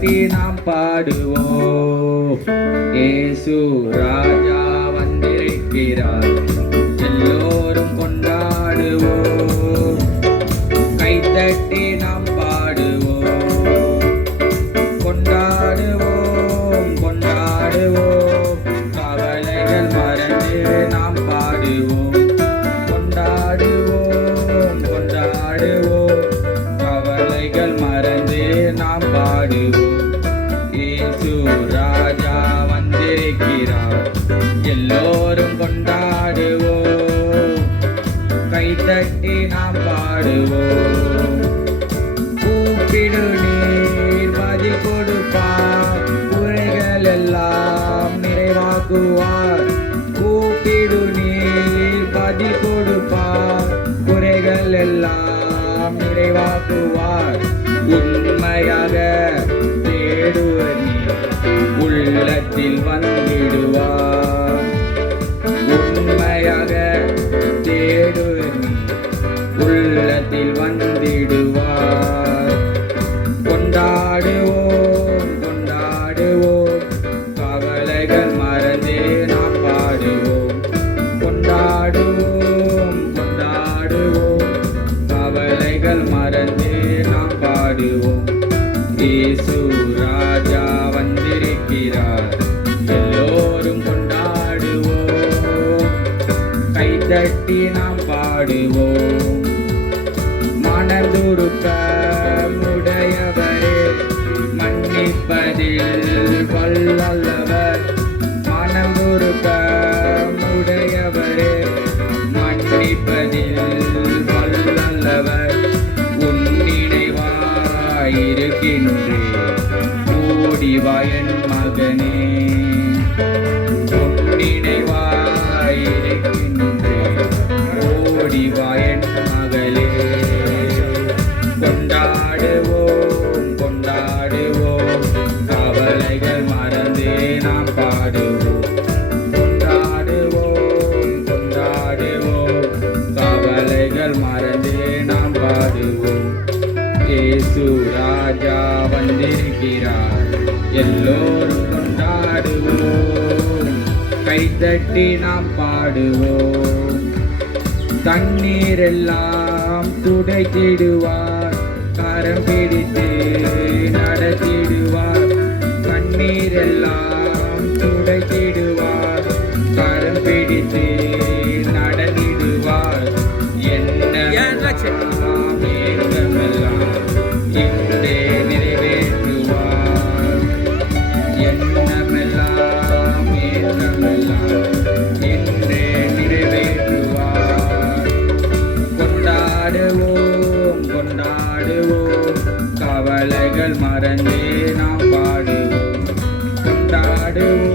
கைதட்டி நாம் பாடுவோம். இயேசு ராஜா வந்திருக்கிறார், எல்லோரும் கொண்டாடுவோம். கைதட்டி நாம் பாடுவோம், கொண்டாடுவோம், கொண்டாடுவோம். கவலைகள் மறந்து நாம் பாடுவோம், கொண்டாடுவோம், கொண்டாடுவோம். கவலைகள் மறந்து நாம் பாடுவோம். இயேசு ராஜா வந்திருக்கிறார், எல்லோரும் கொண்டாடுவோம். கைதட்டி நாம் பாடுவோம். கூப்பிடு நீர் பதில் கொடுப்பார், குறைகள் எல்லாம் நிறைவாக்குவார். கூப்பிடு நீர் பதில் கொடுப்பார், குறைகள் எல்லாம் நிறைவாக்குவார். உண்மையாக தேடுவர் நீர் உள்ளத்தில் வந்திடுவார். உண்மையாக தேடுவர் நீர் உள்ளத்தில் வந்திடுவார். கொண்டாடுவோம், கொண்டாடுவோம். கவலைகள் மறந்தே நாம் பாடுவோம், கொண்டாடுவோம், கொண்டாடுவோம். கவலைகள் மறந்தே நாம் பாடுவோம். இயேசு ராஜா வந்திருக்கிறார், எல்லோரும் கொண்டாடுவோம். கைதட்டி நாம் பாடுவோம். மனதுருக்கமுடையவரே, மன்னிப்பதில் வல்லவர். மனதுருக்கமுடையவரே, மன்னிப்பதில் வல்லவர். உன் நினைவாயிருக்கின்றேன், ஓடிவா என் மகனே. உன் நினைவாயிருக்கின்றேன், ஓடிவா என் மகளே. கொண்டாடுவோம், கொண்டாடுவோம். கவலைகள் மறந்தே நாம் பாடுவோம், கொண்டாடுவோம், கொண்டாடுவோம். கவலைகள் மறந்தே நாம் பாடுவோம். இயேசு ராஜா வந்திருக்கிறார், எல்லோரும் கொண்டாடுவோம். கைதட்டி நாம் பாடுவோம். தண்ணீர் எல்லாம் துடைத்திடுவார், கரம் பிடித்து நடத்திடுவார். கண்ணீர் எல்லாம் துடைத்திடுவார், கரம் பிடித்து நடத்திடுவார். எண்ணமெல்லாம் இன்றே நிறைவேற்றுவார். எண்ணமெல்லாம் இன்றே நிறைவேற்றுவார். கொண்டாடுவோம், கொண்டாடுவோம். கவலைகள் மறந்தே நாம் பாடுவோம், கொண்டாடுவோம்.